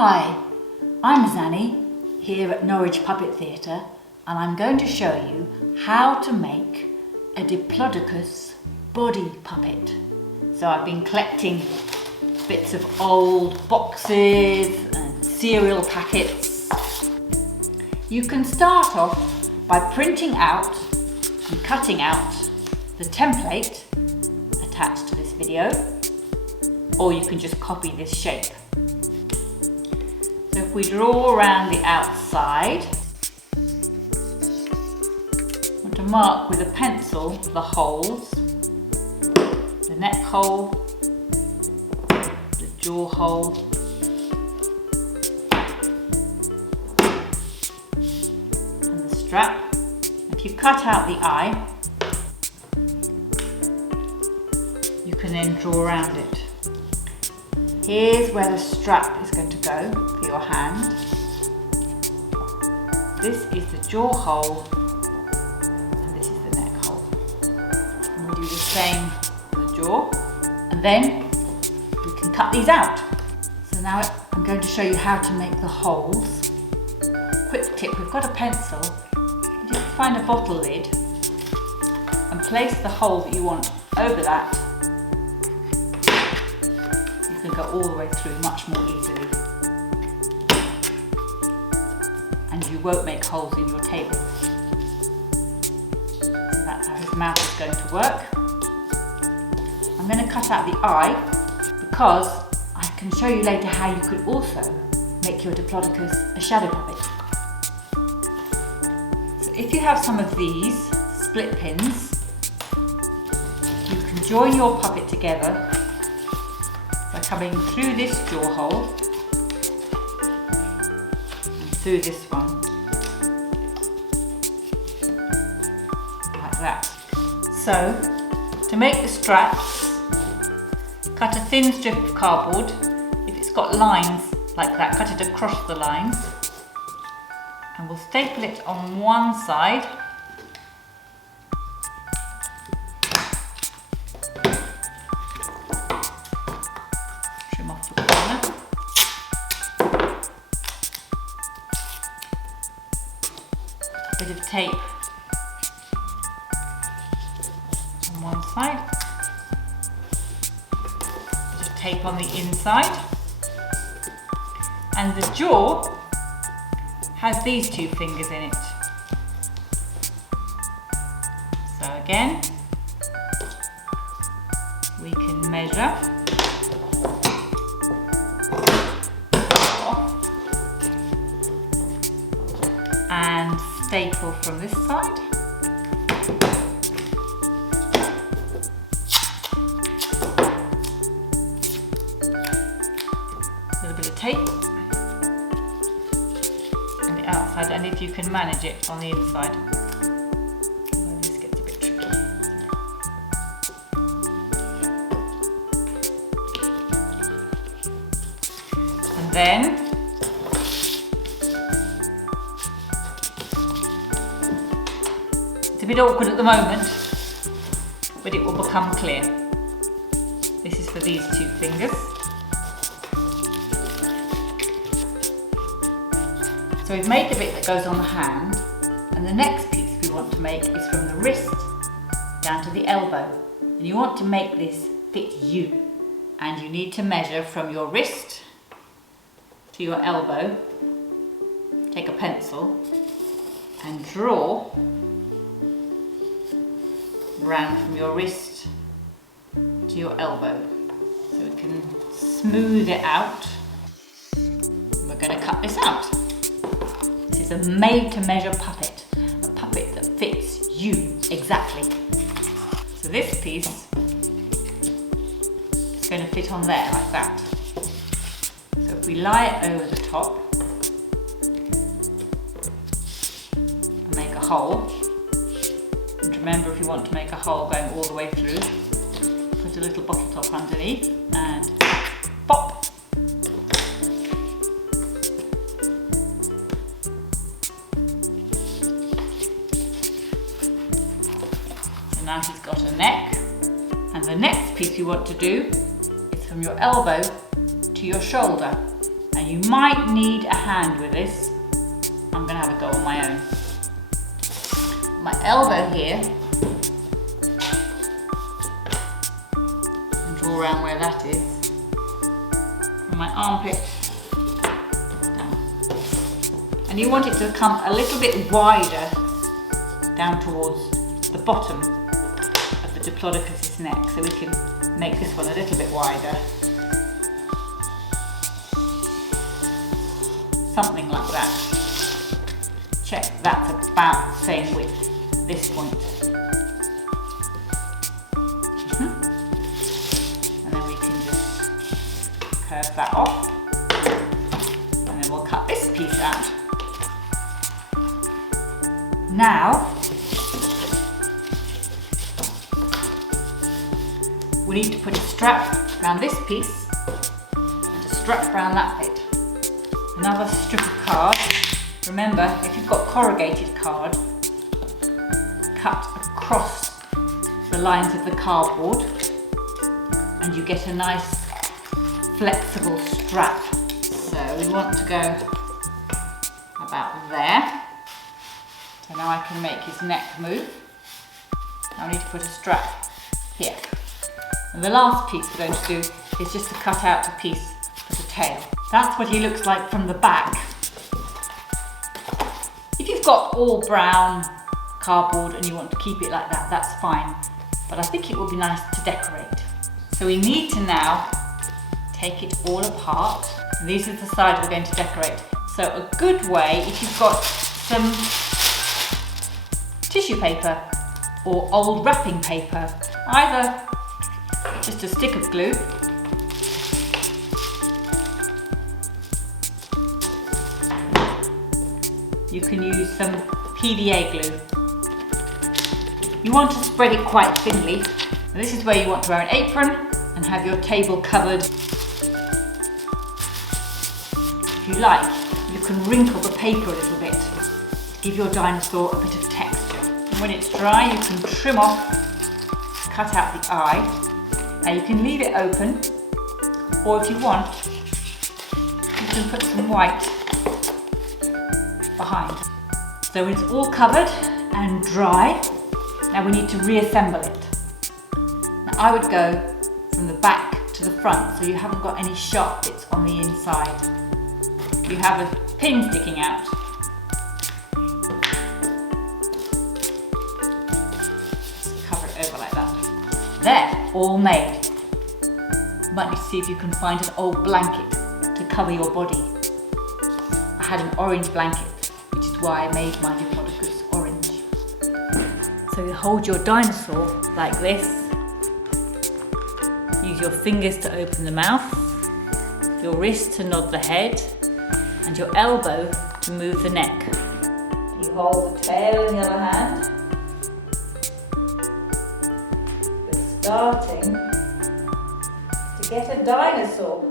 Hi, I'm Zannie here at Norwich Puppet Theatre, and I'm going to show you how to make a Diplodocus body puppet. So I've been collecting bits of old boxes and cereal packets. You can start off by printing out and cutting out the template attached to this video, or you can just copy this shape. So if we draw around the outside, I want to mark with a pencil the holes, the neck hole, the jaw hole, and the strap. If you cut out the eye, you can then draw around it. Here's where the strap is going to go for your hand. This is the jaw hole, and this is the neck hole. And we do the same for the jaw, and then we can cut these out. So now I'm going to show you how to make the holes. Quick tip, we've got a pencil. You just find a bottle lid and place the hole that you want over that. You can go all the way through much more easily, and you won't make holes in your table. So that's how his mouth is going to work. I'm going to cut out the eye because I can show you later how you could also make your Diplodocus a shadow puppet. So if you have some of these split pins, you can join your puppet together by coming through this jaw hole and through this one, like that. So, to make the straps, cut a thin strip of cardboard. If it's got lines like that, cut it across the lines, and we'll staple it on one side. Bit of tape on one side, bit of tape on the inside, and the jaw has these two fingers in it. So again, we can measure and staple from this side. A little bit of tape on the outside, and if you can manage it on the inside. This gets a bit tricky. And then it's a bit awkward at the moment, but it will become clear. This is for these two fingers. So we've made the bit that goes on the hand, and the next piece we want to make is from the wrist down to the elbow. And you want to make this fit you, and you need to measure from your wrist to your elbow. Take a pencil and draw round from your wrist to your elbow, so we can smooth it out. We're going to cut this out. This is a made-to-measure puppet, a puppet that fits you exactly. So this piece is going to fit on there like that. So if we lie it over the top and make a hole. And remember, if you want to make a hole going all the way through, put a little bottle top underneath and pop. So now he's got a neck, and the next piece you want to do is from your elbow to your shoulder, and you might need a hand with this. I'm going to have a go on my own. My elbow here, and draw around where that is, and my armpit down. And you want it to come a little bit wider down towards the bottom of the Diplodocus's neck, so we can make this one a little bit wider. Something like that. Check that's about the same width at this point. And then we can just curve that off. And then we'll cut this piece out. Now, we need to put a strap around this piece and a strap around that bit. Another strip of card. Remember, if you've got corrugated card, cut across the lines of the cardboard and you get a nice flexible strap. So we want to go about there. So now I can make his neck move. Now I need to put a strap here. And the last piece we're going to do is just to cut out a piece for the tail. That's what he looks like from the back. If you've got all brown cardboard and you want to keep it like that, that's fine. But I think it would be nice to decorate. So we need to now take it all apart. And these are the sides we're going to decorate. So a good way, if you've got some tissue paper or old wrapping paper, either just a stick of glue you can use some PVA glue. You want to spread it quite thinly. And this is where you want to wear an apron and have your table covered. If you like, you can wrinkle the paper a little bit to give your dinosaur a bit of texture. And when it's dry, you can trim off, cut out the eye. Now you can leave it open, or if you want, you can put some white behind. So it's all covered and dry. Now we need to reassemble it. Now I would go from the back to the front so you haven't got any sharp bits on the inside. You have a pin sticking out. Just cover it over like that. There, all made. You might need to see if you can find an old blanket to cover your body. I had an orange blanket, which is why I made my Diplodocus orange. So you hold your dinosaur like this. Use your fingers to open the mouth, your wrist to nod the head, and your elbow to move the neck. You hold the tail in the other hand. We're starting to get a dinosaur.